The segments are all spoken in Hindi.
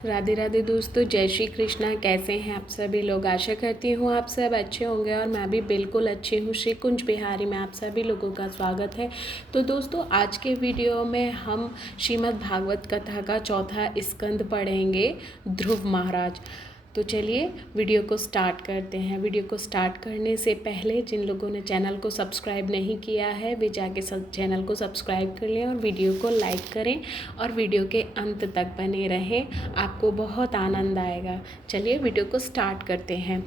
राधे राधे दोस्तों, जय श्री कृष्णा। कैसे हैं आप सभी लोग? आशा करती हूँ आप सब अच्छे होंगे और मैं भी बिल्कुल अच्छी हूँ। श्री कुंज बिहारी में आप सभी लोगों का स्वागत है। तो दोस्तों, आज के वीडियो में हम श्रीमद् भागवत कथा का चौथा स्कंद पढ़ेंगे, ध्रुव महाराज। तो चलिए वीडियो को स्टार्ट करते हैं। वीडियो को स्टार्ट करने से पहले जिन लोगों ने चैनल को सब्सक्राइब नहीं किया है वे जाके चैनल को सब्सक्राइब कर लें और वीडियो को लाइक करें और वीडियो के अंत तक बने रहें, आपको बहुत आनंद आएगा। चलिए वीडियो को स्टार्ट करते हैं।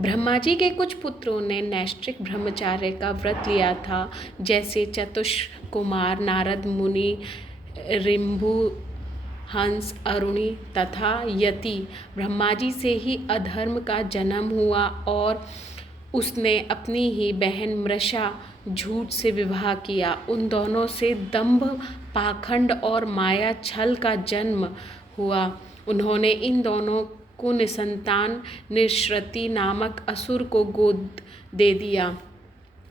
ब्रह्मा जी के कुछ पुत्रों ने नैष्ठिक ब्रह्मचार्य का व्रत लिया था, जैसे चतुष कुमार, नारद मुनि, रिंभु, हंस, अरुणी तथा यति। ब्रह्मा जी से ही अधर्म का जन्म हुआ और उसने अपनी ही बहन मृषा झूठ से विवाह किया। उन दोनों से दंभ, पाखंड और माया छल का जन्म हुआ। उन्होंने इन दोनों को निसंतान निश्रति नामक असुर को गोद दे दिया।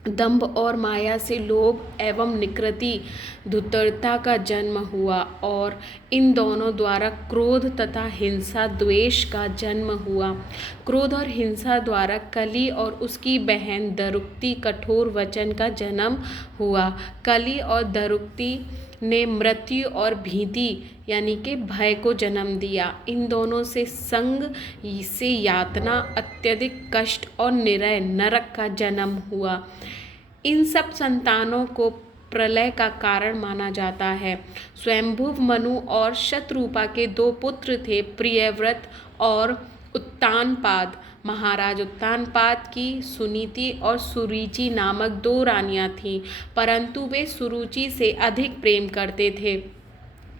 दंभ और माया से लोभ एवं निकृति धूर्तता का जन्म हुआ और इन दोनों द्वारा क्रोध तथा हिंसा द्वेष का जन्म हुआ। क्रोध और हिंसा द्वारा कली और उसकी बहन दरुक्ति कठोर वचन का जन्म हुआ। कली और दरुक्ति ने मृत्यु और भीति यानी कि भय को जन्म दिया। इन दोनों से संग से यातना, अत्यधिक कष्ट और निरय नरक का जन्म हुआ। इन सब संतानों को प्रलय का कारण माना जाता है। स्वयंभुव मनु और शतरूपा के दो पुत्र थे, प्रियव्रत और उत्तानपाद। महाराज उत्तानपाद की सुनीति और सुरुचि नामक दो रानियां थीं, परंतु वे सुरुचि से अधिक प्रेम करते थे।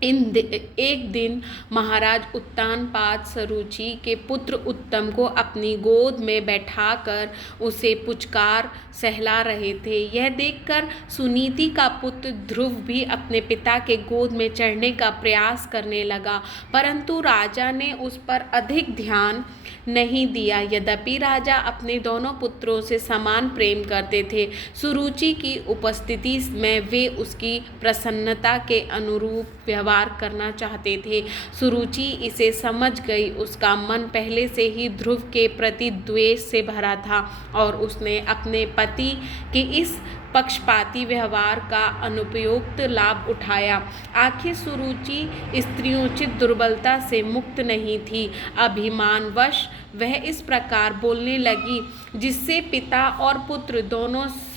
एक दिन महाराज उत्तानपाद सुरुचि के पुत्र उत्तम को अपनी गोद में बैठाकर उसे पुचकार सहला रहे थे। यह देखकर सुनीति का पुत्र ध्रुव भी अपने पिता के गोद में चढ़ने का प्रयास करने लगा, परंतु राजा ने उस पर अधिक ध्यान नहीं दिया। यद्यपि राजा अपने दोनों पुत्रों से समान प्रेम करते थे, सुरुचि की उपस्थिति में वे उसकी प्रसन्नता के अनुरूप व्यवहार करना चाहते थे। सुरुचि इसे समझ गई। उसका मन पहले से ही ध्रुव के प्रति द्वेष से भरा था और उसने अपने पति के इस पक्षपाती व्यवहार का अनुपयुक्त लाभ उठाया। आखिर सुरुचि स्त्रियोचित दुर्बलता से मुक्त नहीं थी। अभिमानवश वह इस प्रकार बोलने लगी जिससे पिता और पुत्र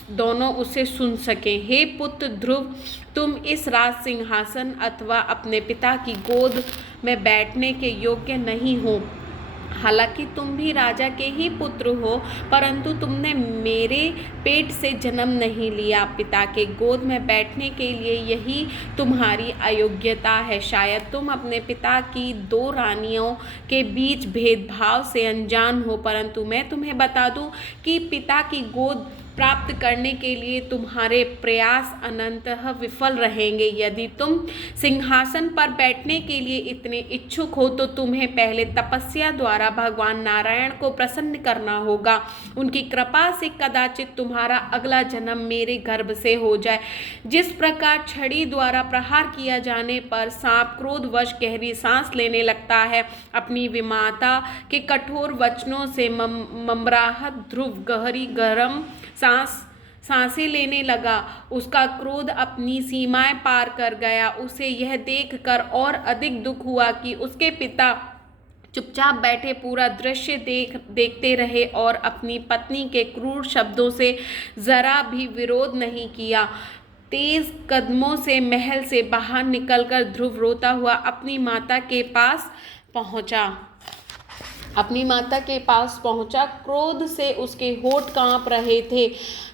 दोनों उसे सुन सकें। हे पुत्र ध्रुव, तुम इस राज सिंहासन अथवा अपने पिता की गोद में बैठने के योग्य नहीं हो। हालांकि तुम भी राजा के ही पुत्र हो, परंतु तुमने मेरे पेट से जन्म नहीं लिया। पिता के गोद में बैठने के लिए यही तुम्हारी अयोग्यता है। शायद तुम अपने पिता की दो रानियों के बीच भेदभाव से अनजान हो, परंतु मैं तुम्हें बता दूं कि पिता की गोद प्राप्त करने के लिए तुम्हारे प्रयास अनंतः विफल रहेंगे। यदि तुम सिंहासन पर बैठने के लिए इतने इच्छुक हो तो तुम्हें पहले तपस्या द्वारा भगवान नारायण को प्रसन्न करना होगा। उनकी कृपा से कदाचित तुम्हारा अगला जन्म मेरे गर्भ से हो जाए। जिस प्रकार छड़ी द्वारा प्रहार किया जाने पर सांप क्रोधवश गहरी सांस लेने लगता है, अपनी विमाता के कठोर वचनों से ममराहत ध्रुव गहरी गर्म सांसें लेने लगा। उसका क्रोध अपनी सीमाएं पार कर गया। उसे यह देखकर और अधिक दुख हुआ कि उसके पिता चुपचाप बैठे पूरा दृश्य देखते रहे और अपनी पत्नी के क्रूर शब्दों से जरा भी विरोध नहीं किया। तेज कदमों से महल से बाहर निकलकर ध्रुव रोता हुआ अपनी माता के पास पहुंचा। क्रोध से उसके होठ कांप रहे थे।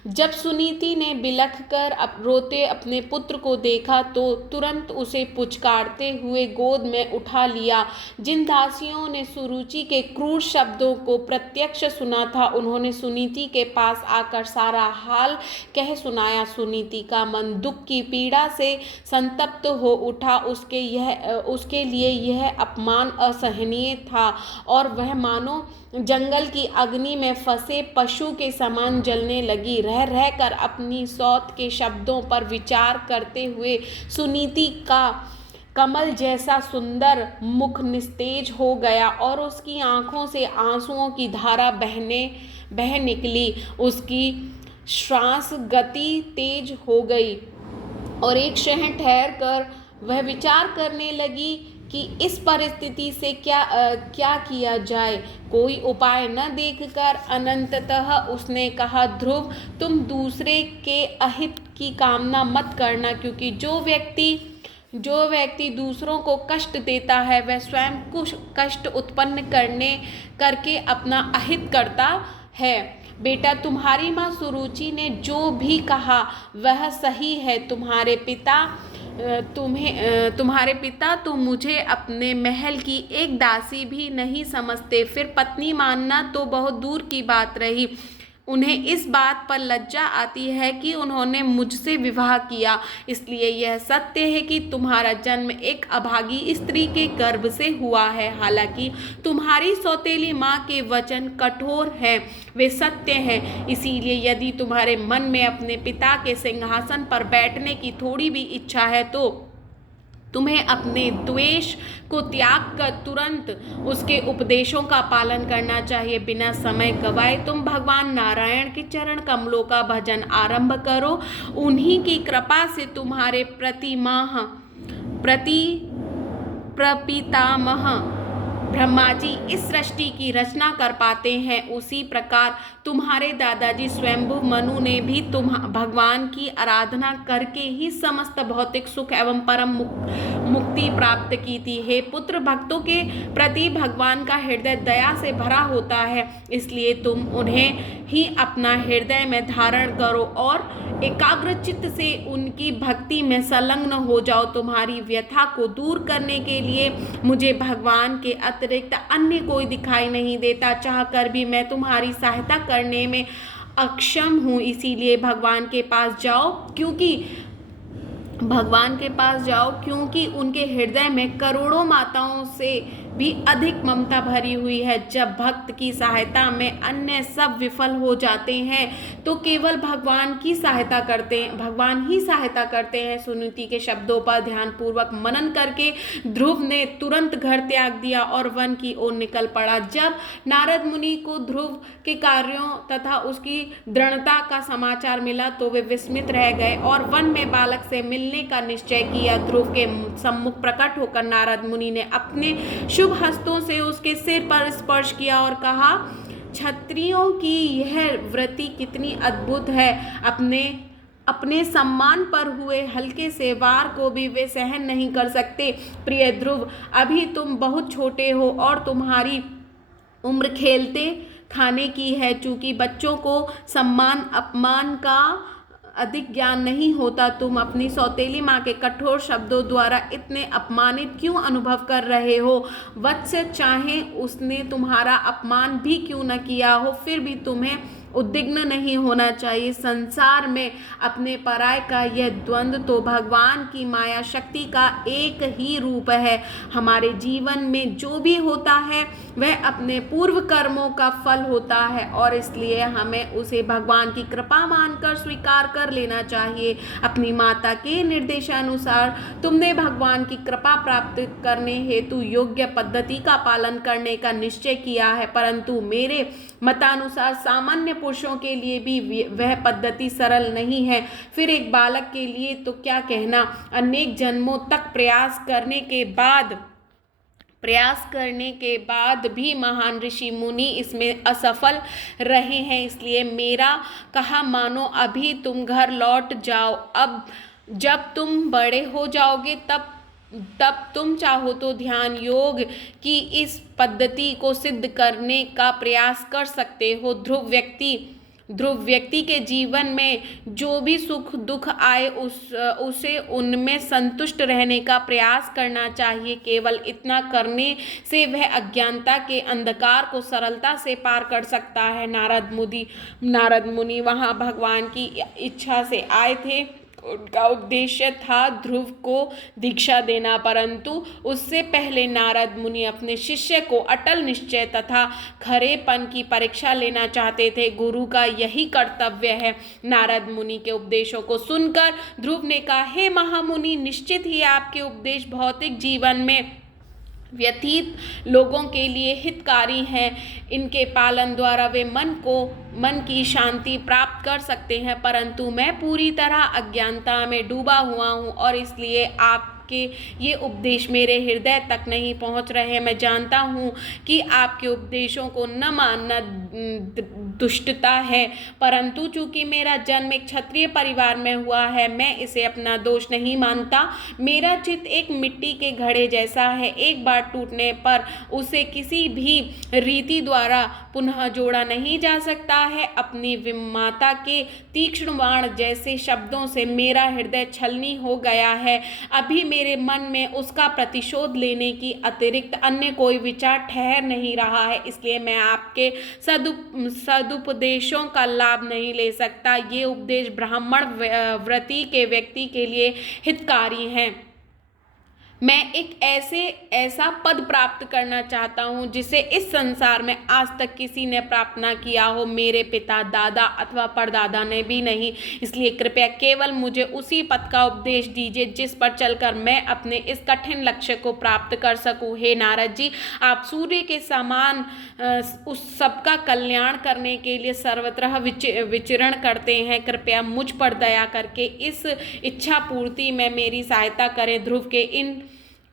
जब सुनीति ने बिलख कर रोते अपने पुत्र को देखा तो तुरंत उसे पुचकारते हुए गोद में उठा लिया। जिन दासियों ने सुरुचि के क्रूर शब्दों को प्रत्यक्ष सुना था, उन्होंने सुनीति के पास आकर सारा हाल कह सुनाया। सुनीति का मन दुख की पीड़ा से संतप्त हो उठा। उसके लिए यह अपमान असहनीय था और वह मानो जंगल की अग्नि में फंसे पशु के समान जलने लगी। रह रहकर अपनी सौत के शब्दों पर विचार करते हुए सुनीति का कमल जैसा सुंदर मुख निस्तेज हो गया और उसकी आंखों से आंसुओं की धारा बह निकली। उसकी श्वास गति तेज हो गई और एक क्षण ठहर कर वह विचार करने लगी कि इस परिस्थिति से क्या किया जाए। कोई उपाय न देखकर अनंततः उसने कहा, ध्रुव, तुम दूसरे के अहित की कामना मत करना, क्योंकि जो व्यक्ति दूसरों को कष्ट देता है वह स्वयं कुछ कष्ट उत्पन्न करके अपना अहित करता है। बेटा, तुम्हारी माँ सुरुचि ने जो भी कहा वह सही है। तुम्हारे पिता तो मुझे अपने महल की एक दासी भी नहीं समझते, फिर पत्नी मानना तो बहुत दूर की बात रही। उन्हें इस बात पर लज्जा आती है कि उन्होंने मुझसे विवाह किया। इसलिए यह सत्य है कि तुम्हारा जन्म एक अभागी स्त्री के गर्भ से हुआ है। हालांकि तुम्हारी सौतेली माँ के वचन कठोर हैं, वे सत्य हैं। इसीलिए यदि तुम्हारे मन में अपने पिता के सिंहासन पर बैठने की थोड़ी भी इच्छा है तो तुम्हें अपने द्वेष को त्याग कर तुरंत उसके उपदेशों का पालन करना चाहिए। बिना समय गवाए तुम भगवान नारायण के चरण कमलों का भजन आरंभ करो। उन्हीं की कृपा से तुम्हारे प्रपितामह ब्रह्मा जी इस सृष्टि की रचना कर पाते हैं। उसी प्रकार तुम्हारे दादाजी स्वयंभु मनु ने भी भगवान की आराधना करके ही समस्त भौतिक सुख एवं परम मुक्ति प्राप्त की थी। हे पुत्र, भक्तों के प्रति भगवान का हृदय दया से भरा होता है, इसलिए तुम उन्हें ही अपना हृदय में धारण करो और एकाग्रचित्त से उनकी भक्ति में संलग्न हो जाओ। तुम्हारी व्यथा को दूर करने के लिए मुझे भगवान के अतिरिक्त अन्य कोई दिखाई नहीं देता। चाहकर भी मैं तुम्हारी सहायता करने में अक्षम हूँ। इसीलिए भगवान के पास जाओ, क्योंकि उनके हृदय में करोड़ों माताओं से भी अधिक ममता भरी हुई है। जब भक्त की सहायता में अन्य सब विफल हो जाते हैं तो केवल भगवान ही सहायता करते हैं। सुनीति के शब्दों पर ध्यानपूर्वक मनन करके ध्रुव ने तुरंत घर त्याग दिया और वन की ओर निकल पड़ा। जब नारद मुनि को ध्रुव के कार्यों तथा उसकी दृढ़ता का समाचार मिला तो वे विस्मित रह गए और वन में बालक से मिलने का निश्चय किया। ध्रुव के सम्मुख प्रकट होकर नारद मुनि ने अपने शुभ हस्तों से उसके सिर पर स्पर्श किया और कहा, क्षत्रियों की यह वृत्ति कितनी अद्भुत है। अपने सम्मान पर हुए हल्के से वार को भी वे सहन नहीं कर सकते। प्रिय ध्रुव, अभी तुम बहुत छोटे हो और तुम्हारी उम्र खेलते खाने की है। चूंकि बच्चों को सम्मान अपमान का अधिक ज्ञान नहीं होता, तुम अपनी सौतेली माँ के कठोर शब्दों द्वारा इतने अपमानित क्यों अनुभव कर रहे हो। वत्स, चाहे उसने तुम्हारा अपमान भी क्यों न किया हो, फिर भी तुम्हें उद्विग्न नहीं होना चाहिए। संसार में अपने पराय का यह द्वंद्व तो भगवान की माया शक्ति का एक ही रूप है। हमारे जीवन में जो भी होता है वह अपने पूर्व कर्मों का फल होता है और इसलिए हमें उसे भगवान की कृपा मानकर स्वीकार कर लेना चाहिए। अपनी माता के निर्देशानुसार तुमने भगवान की कृपा प्राप्त करने हेतु योग्य पद्धति का पालन करने का निश्चय किया है, परंतु मेरे मतानुसार सामान्य पुरुषों के लिए भी वह पद्धति सरल नहीं है। फिर एक बालक के लिए तो क्या कहना, अनेक जन्मों तक प्रयास करने के बाद भी महान ऋषि मुनि इसमें असफल रहे हैं। इसलिए मेरा कहा मानो, अभी तुम घर लौट जाओ। अब जब तुम बड़े हो जाओगे तब तुम चाहो तो ध्यान योग की इस पद्धति को सिद्ध करने का प्रयास कर सकते हो। ध्रुव व्यक्ति के जीवन में जो भी सुख दुख आए उसे उनमें संतुष्ट रहने का प्रयास करना चाहिए। केवल इतना करने से वह अज्ञानता के अंधकार को सरलता से पार कर सकता है। नारद मुनि वहाँ भगवान की इच्छा से आए थे उनका उद्देश्य था ध्रुव को दीक्षा देना, परंतु उससे पहले नारद मुनि अपने शिष्य को अटल निश्चय तथा खरेपन की परीक्षा लेना चाहते थे। गुरु का यही कर्तव्य है। नारद मुनि के उपदेशों को सुनकर ध्रुव ने कहा, हे महामुनि, निश्चित ही आपके उपदेश भौतिक जीवन में व्यतीत लोगों के लिए हितकारी हैं। इनके पालन द्वारा वे मन की शांति प्राप्त कर सकते हैं, परंतु मैं पूरी तरह अज्ञानता में डूबा हुआ हूँ और इसलिए आपके ये उपदेश मेरे हृदय तक नहीं पहुँच रहे। मैं जानता हूँ कि आपके उपदेशों को न मानना दुष्टता है, परंतु चूंकि मेरा जन्म एक क्षत्रिय परिवार में हुआ है, मैं इसे अपना दोष नहीं मानता। मेरा चित्त एक मिट्टी के घड़े जैसा है, एक बार टूटने पर उसे किसी भी रीति द्वारा पुनः जोड़ा नहीं जा सकता है। अपनी विमाता के तीक्ष्ण बाण जैसे शब्दों से मेरा हृदय छलनी हो गया है। अभी मेरे मन में उसका प्रतिशोध लेने की अतिरिक्त अन्य कोई विचार ठहर नहीं रहा है, इसलिए मैं आपके सदुपदेशों का लाभ नहीं ले सकता। ये उपदेश ब्राह्मण व्रती के व्यक्ति के लिए हितकारी हैं। मैं एक ऐसा पद प्राप्त करना चाहता हूँ जिसे इस संसार में आज तक किसी ने प्राप्त ना किया हो, मेरे पिता, दादा अथवा परदादा ने भी नहीं। इसलिए कृपया केवल मुझे उसी पद का उपदेश दीजिए जिस पर चलकर मैं अपने इस कठिन लक्ष्य को प्राप्त कर सकूँ। हे नारद जी, आप सूर्य के समान उस सबका कल्याण करने के लिए सर्वत्र विचरण करते हैं। कृपया मुझ पर दया करके इस इच्छा पूर्ति में मेरी सहायता करें। ध्रुव के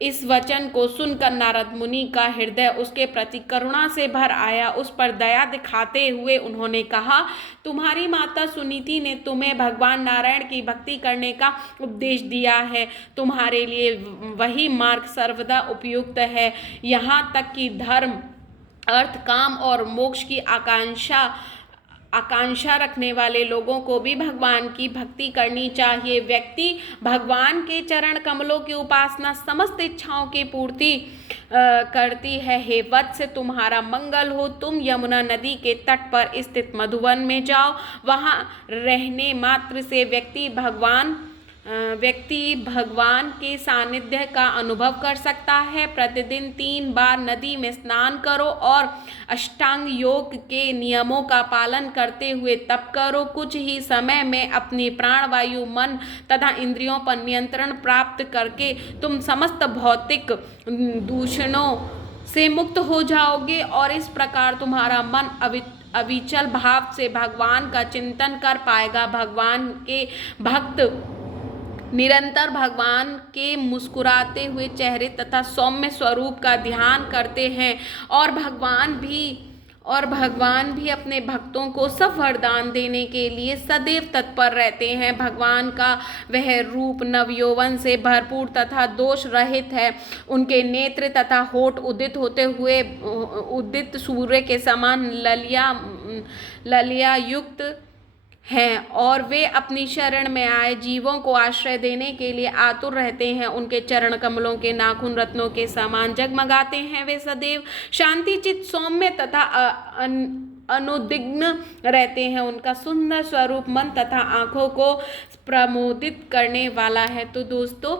इस वचन को सुनकर नारद मुनि का हृदय उसके प्रति करुणा से भर आया। उस पर दया दिखाते हुए उन्होंने कहा, तुम्हारी माता सुनीति ने तुम्हें भगवान नारायण की भक्ति करने का उपदेश दिया है। तुम्हारे लिए वही मार्ग सर्वदा उपयुक्त है। यहाँ तक कि धर्म, अर्थ, काम और मोक्ष की आकांक्षा रखने वाले लोगों को भी भगवान की भक्ति करनी चाहिए। व्यक्ति भगवान के चरण कमलों की उपासना समस्त इच्छाओं की पूर्ति करती है। हे वत्स, तुम्हारा मंगल हो। तुम यमुना नदी के तट पर स्थित मधुवन में जाओ। वहाँ रहने मात्र से व्यक्ति भगवान के सानिध्य का अनुभव कर सकता है। प्रतिदिन 3 बार नदी में स्नान करो और अष्टांग योग के नियमों का पालन करते हुए तप करो। कुछ ही समय में अपनी प्राणवायु, मन तथा इंद्रियों पर नियंत्रण प्राप्त करके तुम समस्त भौतिक दूषणों से मुक्त हो जाओगे और इस प्रकार तुम्हारा मन अविचल भाव से भगवान का चिंतन कर पाएगा। भगवान के भक्त निरंतर भगवान के मुस्कुराते हुए चेहरे तथा सौम्य स्वरूप का ध्यान करते हैं और भगवान भी अपने भक्तों को सब वरदान देने के लिए सदैव तत्पर रहते हैं। भगवान का वह रूप नवयौवन से भरपूर तथा दोष रहित है। उनके नेत्र तथा होठ उदित होते हुए उदित सूर्य के समान ललिया युक्त हैं और वे अपनी शरण में आए जीवों को आश्रय देने के लिए आतुर रहते हैं। उनके चरण कमलों के नाखून रत्नों के समान जगमगाते हैं। वे सदैव शांतिचित, सौम्य तथा अनुद्विग्न रहते हैं। उनका सुंदर स्वरूप मन तथा आँखों को प्रमोदित करने वाला है। तो दोस्तों,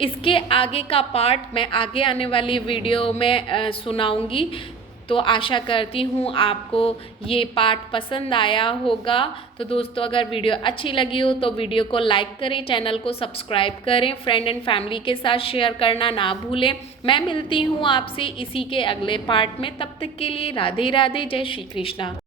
इसके आगे का पार्ट मैं आगे आने वाली वीडियो में सुनाऊंगी। तो आशा करती हूँ आपको ये पार्ट पसंद आया होगा। तो दोस्तों, अगर वीडियो अच्छी लगी हो तो वीडियो को लाइक करें, चैनल को सब्सक्राइब करें, फ्रेंड एंड फैमिली के साथ शेयर करना ना भूलें। मैं मिलती हूँ आपसे इसी के अगले पार्ट में। तब तक के लिए राधे राधे, जय श्री कृष्णा।